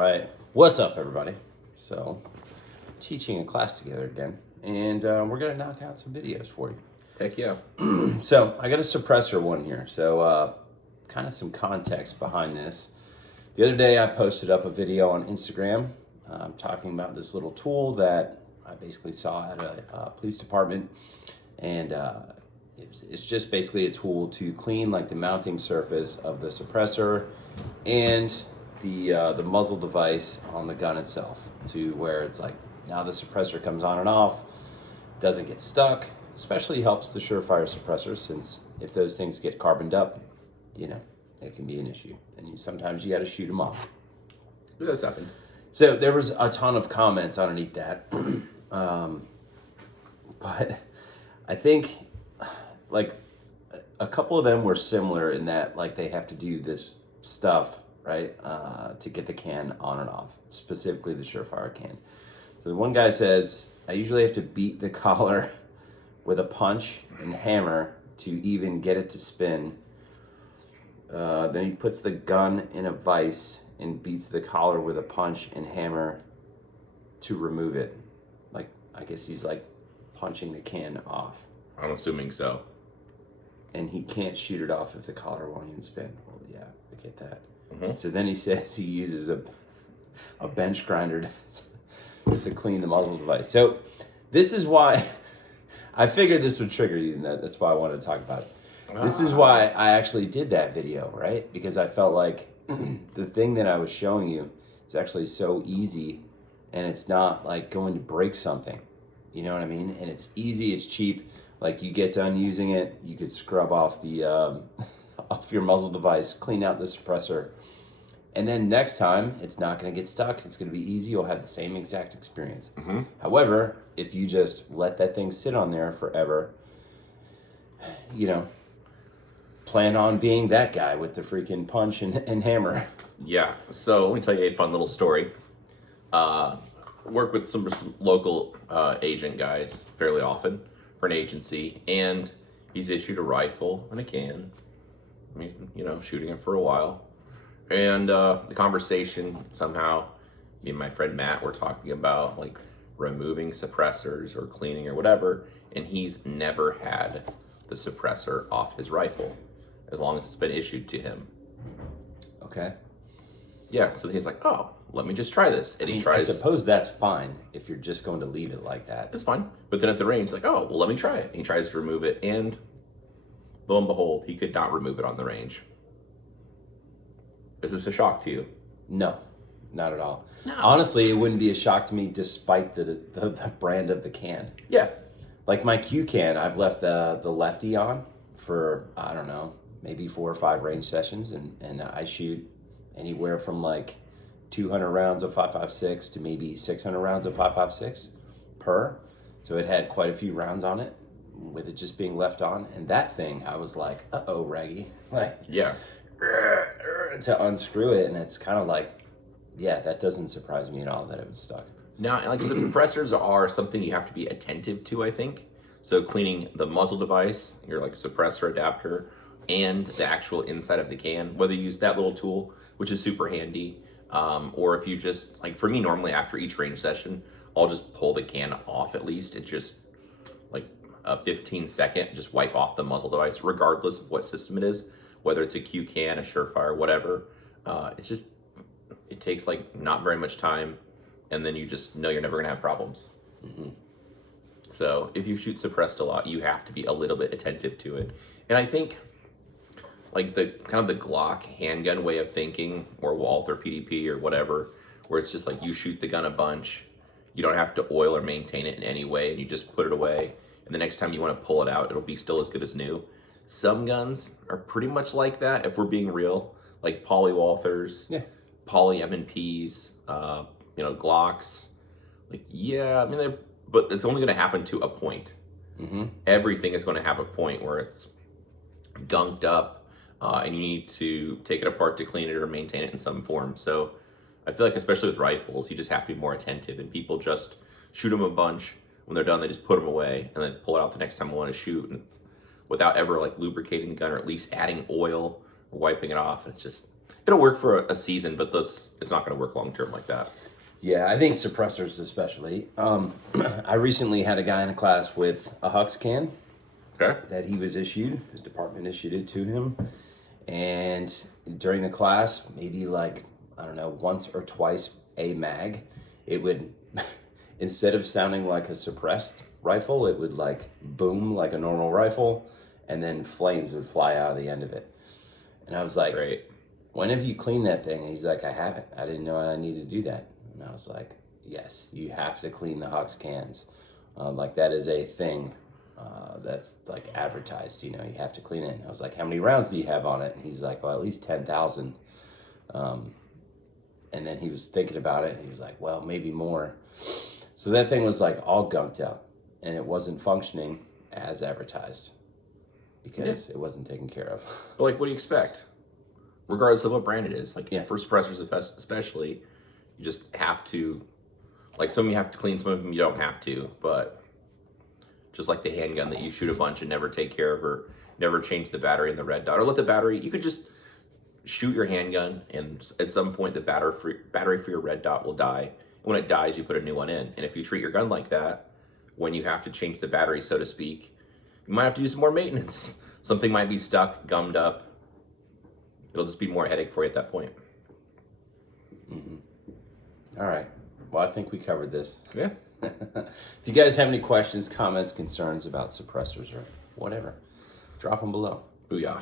right. What's up, everybody? So, teaching a class together again, and we're gonna knock out some videos for you. Heck yeah. So, I got a suppressor one here. So, kind of some context behind this. The other day, I posted up a video on Instagram talking about this little tool that I basically saw at a police department, and it's just basically a tool to clean like the mounting surface of the suppressor and the muzzle device on the gun itself, to where it's like now the suppressor comes on and off, doesn't get stuck. Especially helps the Surefire suppressors, since if those things get carboned up, it can be an issue, and sometimes you got to shoot them off. That's happened. So there was a ton of comments underneath that, but I think like a couple of them were similar in that like they have to do this stuff right to get the can on and off, specifically the Surefire can. So the one guy says, I usually have to beat the collar with a punch and hammer to even get it to spin. Then he puts the gun in a vise and beats the collar with a punch and hammer to remove it. Like, I guess he's like punching the can off. I'm assuming so. And he can't shoot it off if the collar won't even spin. Well, yeah, I get that. Mm-hmm. So then he says he uses a bench grinder to clean the muzzle device. So this is why I figured this would trigger you, and that's why I wanted to talk about it. This is why I actually did that video, right? Because I felt like the thing that I was showing you is actually so easy, and it's not like going to break something. You know what I mean? And it's easy, it's cheap. Like, you get done using it, you could scrub off the off your muzzle device, clean out the suppressor, and then next time it's not going to get stuck. It's going to be easy. You'll have the same exact experience. Mm-hmm. However, if you just let that thing sit on there forever, plan on being that guy with the freaking punch and hammer. Yeah. So let me tell you a fun little story. Work with some local agent guys fairly often for an agency, and he's issued a rifle and a can. I mean, shooting it for a while. And the conversation, somehow, me and my friend Matt were talking about like removing suppressors or cleaning or whatever, and he's never had the suppressor off his rifle as long as it's been issued to him. Okay. Yeah, so then he's like, oh, let me just try this. And he tries. I suppose that's fine if you're just going to leave it like that. It's fine. But then at the range, he's like, oh, well, let me try it. And he tries to remove it, and lo and behold, he could not remove it on the range. Is this a shock to you? No, not at all. No. Honestly, it wouldn't be a shock to me despite the brand of the can. Yeah. Like my Q can, I've left the lefty on for, I don't know, maybe 4 or 5 range sessions, and I shoot anywhere from like 200 rounds of 5.56 to maybe 600 rounds of 5.56 per. So it had quite a few rounds on it with it just being left on. And that thing, I was like, uh-oh, Raggy. Like, Yeah. to unscrew it, and it's kind of like, yeah, that doesn't surprise me at all that it was stuck. Now, like suppressors are something you have to be attentive to, I think. So cleaning the muzzle device, your like suppressor adapter, and the actual inside of the can, whether you use that little tool, which is super handy, or if you just, like for me, normally after each range session, I'll just pull the can off at least. It's just like a 15-second, just wipe off the muzzle device, regardless of what system it is, whether it's a Q can, a Surefire, whatever. It takes like not very much time, and then you just know you're never gonna have problems. Mm-hmm. So if you shoot suppressed a lot, you have to be a little bit attentive to it. And I think like the kind of the Glock handgun way of thinking, or Walther PDP or whatever, where it's just like you shoot the gun a bunch, you don't have to oil or maintain it in any way, and you just put it away, and the next time you want to pull it out, it'll be still as good as new. Some guns are pretty much like that, if we're being real, like Poly Walthers, Yeah. Poly M&Ps, Glocks. Like, yeah, I mean, but it's only going to happen to a point. Mm-hmm. Everything is going to have a point where it's gunked up, and you need to take it apart to clean it or maintain it in some form. So I feel like, especially with rifles, you just have to be more attentive, and people just shoot them a bunch. When they're done, they just put them away and then pull it out the next time they want to shoot, and without ever like lubricating the gun or at least adding oil or wiping it off. It'll work for a season, but it's not going to work long term like that. Yeah, I think suppressors especially. I recently had a guy in a class with a Hux can Okay. that he was issued. His department issued it to him. And during the class, maybe like, I don't know, once or twice a mag, it would, instead of sounding like a suppressed rifle, it would like boom like a normal rifle, and then flames would fly out of the end of it. And I was like, Great. when have you cleaned that thing? And he's like, I haven't. I didn't know I needed to do that. And I was like, yes, you have to clean the Hux cans. Like that is a thing that's like advertised, you know, you have to clean it. And I was like, how many rounds do you have on it? And he's like, well, at least 10,000. And then he was thinking about it and he was like, well, maybe more. So that thing was like all gunked up and it wasn't functioning as advertised because it wasn't taken care of. But like, what do you expect? Regardless of what brand it is, like Yeah. for suppressors especially, you just have to, like some of them you have to clean, some of them you don't have to, but just like the handgun that you shoot a bunch and never take care of or never change the battery in the red dot or let the battery, you could just shoot your handgun and at some point the battery for your red dot will die. And when it dies, you put a new one in. And if you treat your gun like that, when you have to change the battery, so to speak, you might have to do some more maintenance. Something might be stuck, gummed up. It'll just be more headache for you at that point. All right. Well, I think we covered this. Yeah. If you guys have any questions, comments, concerns about suppressors or whatever, drop them below. Booyah.